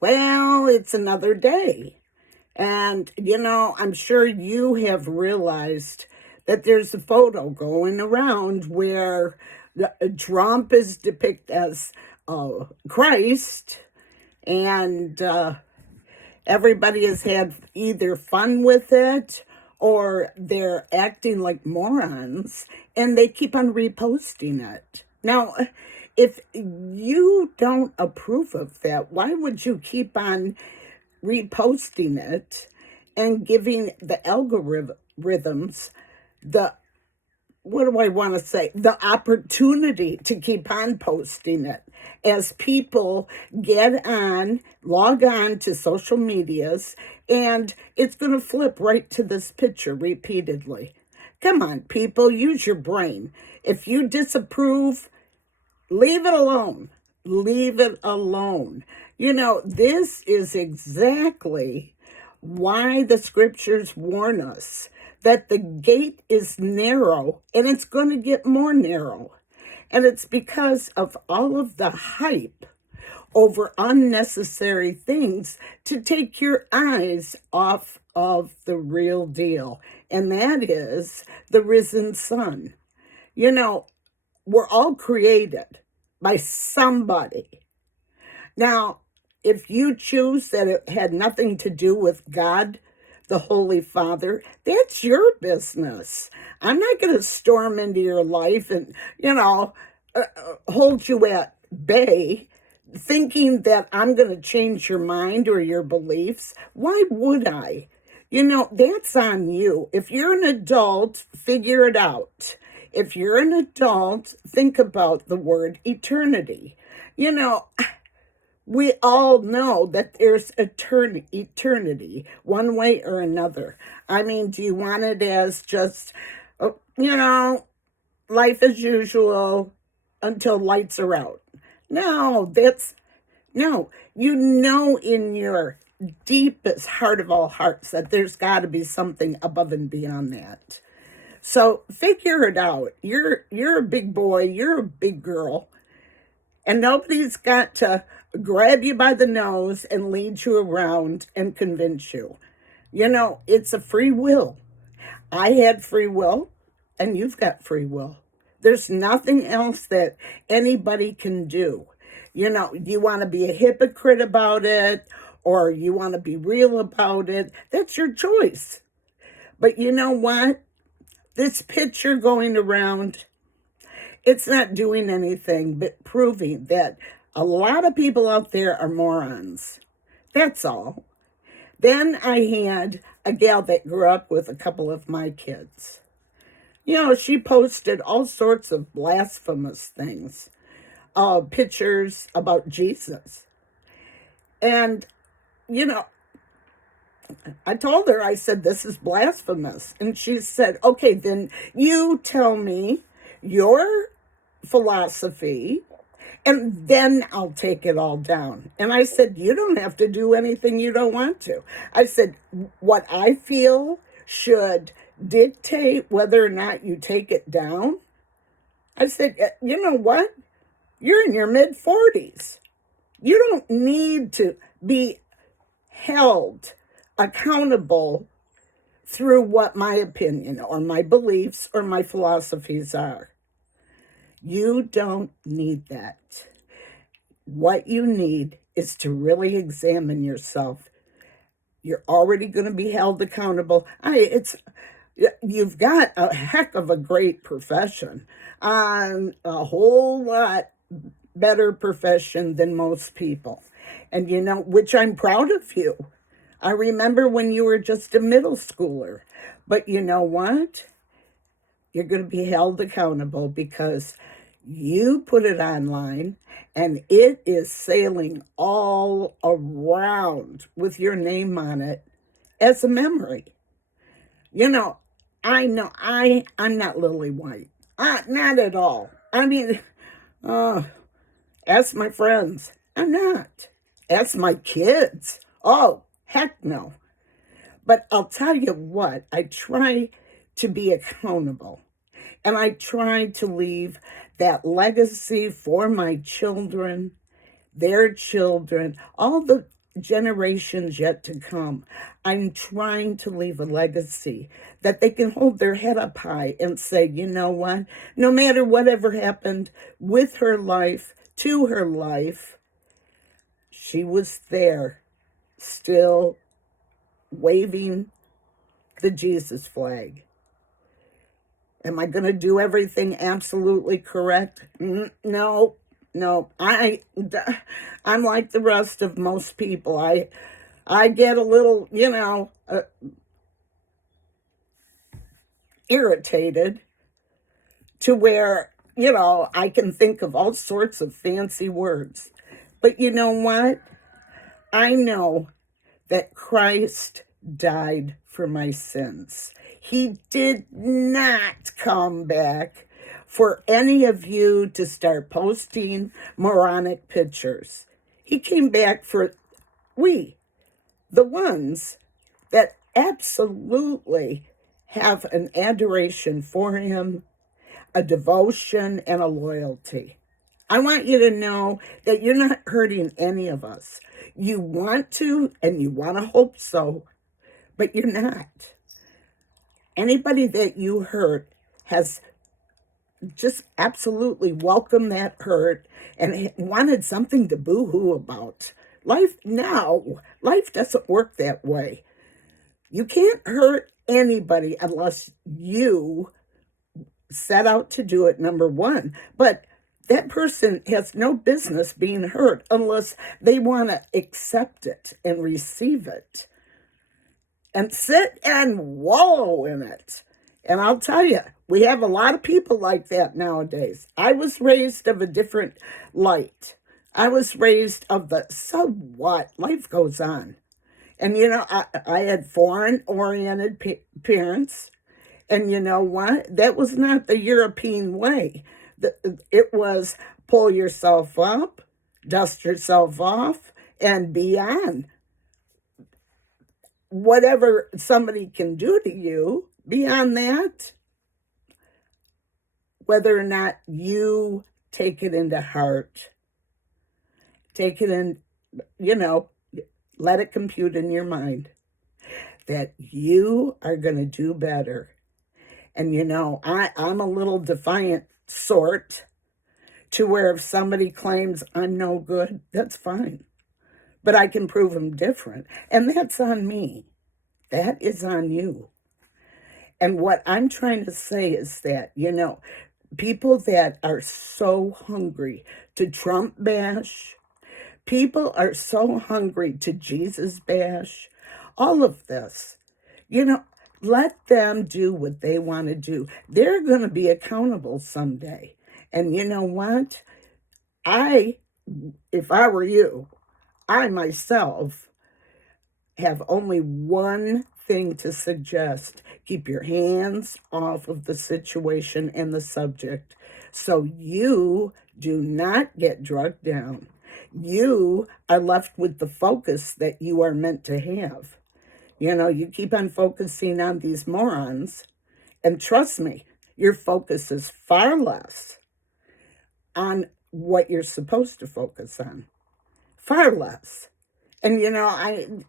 Well, it's another day. And, I'm sure you have realized that there's a photo going around where Trump is depicted as Christ, and everybody has had either fun with it or they're acting like morons, and they keep on reposting it. Now, if you don't approve of that, why would you keep on reposting it and giving the algorithms the, what do I want to say, the opportunity to keep on posting it as people log on to social medias, and it's going to flip right to this picture repeatedly. Come on, people, use your brain. If you disapprove, leave it alone. Leave it alone. This is exactly why the scriptures warn us that the gate is narrow and it's going to get more narrow. And it's because of all of the hype over unnecessary things to take your eyes off of the real deal. And that is the risen sun. We're all created by somebody. Now, if you choose that it had nothing to do with God, the Holy Father, that's your business. I'm not going to storm into your life and, hold you at bay thinking that I'm going to change your mind or your beliefs. Why would I? That's on you. If you're an adult, figure it out. If you're an adult, think about the word eternity. We all know that there's eternity, one way or another. I mean, do you want it as just, life as usual until lights are out? No, in your deepest heart of all hearts that there's got to be something above and beyond that. So figure it out. You're a big boy, you're a big girl, and nobody's got to grab you by the nose and lead you around and convince you. It's a free will. I had free will, and you've got free will. There's nothing else that anybody can do. You want to be a hypocrite about it, or you want to be real about it. That's your choice. But you know what? This picture going around, it's not doing anything but proving that a lot of people out there are morons. That's all. Then I had a gal that grew up with a couple of my kids. She posted all sorts of blasphemous things, pictures about Jesus. And, I told her, I said, this is blasphemous. And she said, okay, then you tell me your philosophy, and then I'll take it all down. And I said, you don't have to do anything you don't want to. I said, what I feel should dictate whether or not you take it down. I said, you know what? You're in your mid-40s. You don't need to be held accountable through what my opinion or my beliefs or my philosophies are. You don't need that. What you need is to really examine yourself. You're already going to be held accountable. You've got a heck of a great profession, a whole lot better profession than most people. And which I'm proud of you. I remember when you were just a middle schooler. But you know what? You're going to be held accountable because you put it online and it is sailing all around with your name on it as a memory. I know I'm not Lily White. Not at all. I mean, ask my friends. I'm not. Ask my kids. Oh, heck no. But I'll tell you what, I try to be accountable. And I try to leave that legacy for my children, their children, all the generations yet to come. I'm trying to leave a legacy that they can hold their head up high and say, you know what? No matter whatever happened with her life, to her life, she was there, still waving the Jesus flag. Am I going to do everything absolutely correct? No, no. I'm like the rest of most people. I get a little, irritated to where, I can think of all sorts of fancy words. But you know what? I know that Christ died for my sins. He did not come back for any of you to start posting moronic pictures. He came back for the ones that absolutely have an adoration for him, a devotion, and a loyalty. I want you to know that you're not hurting any of us. You want to, and you want to hope so, but you're not. Anybody that you hurt has just absolutely welcomed that hurt and wanted something to boo-hoo about. Life doesn't work that way. You can't hurt anybody unless you set out to do it, number one. But that person has no business being hurt unless they want to accept it and receive it and sit and wallow in it. And I'll tell you, we have a lot of people like that nowadays. I was raised of a different light. I was raised of the, so what? Life goes on. And, I had foreign-oriented parents. And you know what? That was not the European way. It was pull yourself up, dust yourself off, and be on. Whatever somebody can do to you, beyond that, whether or not you take it into heart, take it in, let it compute in your mind that you are going to do better. And, I'm a little defiant sort to where if somebody claims I'm no good, that's fine. But I can prove them different. And that's on me. That is on you. And what I'm trying to say is that, people that are so hungry to Trump bash, people are so hungry to Jesus bash, all of this, let them do what they want to do. They're going to be accountable someday. And you know what? If I were you, I myself have only one thing to suggest. Keep your hands off of the situation and the subject so you do not get drugged down. You are left with the focus that you are meant to have. You keep on focusing on these morons, and trust me, your focus is far less on what you're supposed to focus on. Far less. And,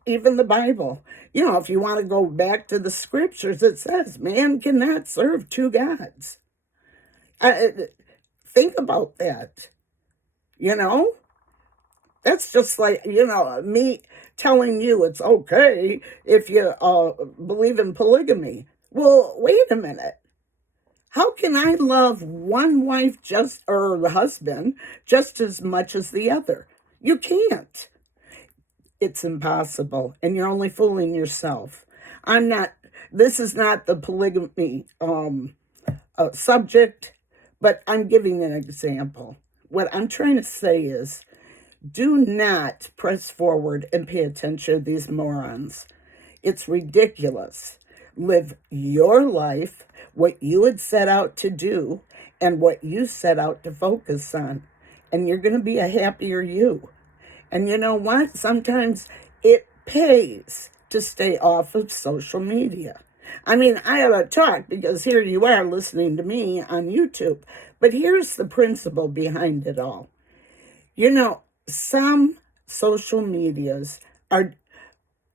even the Bible, if you want to go back to the scriptures, it says man cannot serve two gods. Think about that. That's just like, me telling you it's okay if you believe in polygamy. Well, wait a minute. How can I love one wife or husband just as much as the other? You can't. It's impossible, and you're only fooling yourself. This is not the polygamy subject, but I'm giving an example. What I'm trying to say is, do not press forward and pay attention to these morons. It's ridiculous. Live your life, what you had set out to do, and what you set out to focus on. And you're going to be a happier you. And you know what? Sometimes it pays to stay off of social media. I mean, I ought to talk because here you are listening to me on YouTube. But here's the principle behind it all. Some social medias are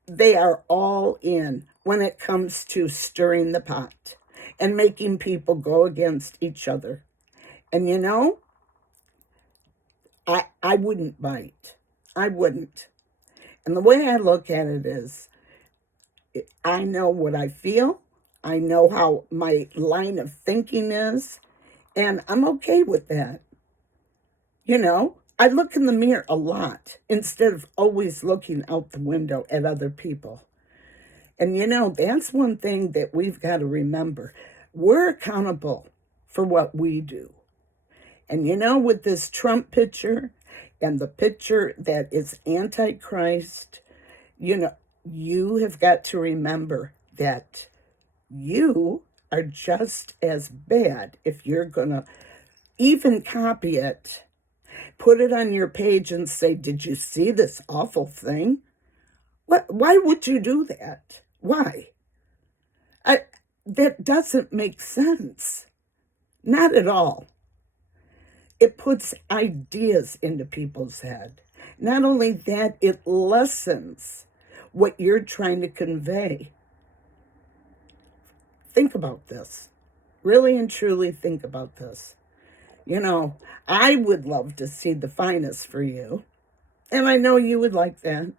they are all in when it comes to stirring the pot and making people go against each other. And I wouldn't bite. I wouldn't. And the way I look at it is, I know what I feel. I know how my line of thinking is, and I'm okay with that. I look in the mirror a lot instead of always looking out the window at other people. And that's one thing that we've got to remember. We're accountable for what we do. And with this Trump picture and the picture that is Antichrist, you have got to remember that you are just as bad if you're going to even copy it, put it on your page and say, did you see this awful thing? Why would you do that? Why? That doesn't make sense. Not at all. It puts ideas into people's head. Not only that, it lessens what you're trying to convey. Think about this. Really and truly think about this. I would love to see the finest for you. And I know you would like that.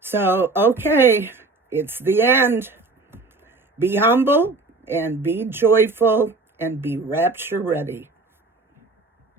So, okay, it's the end. Be humble and be joyful and be rapture ready.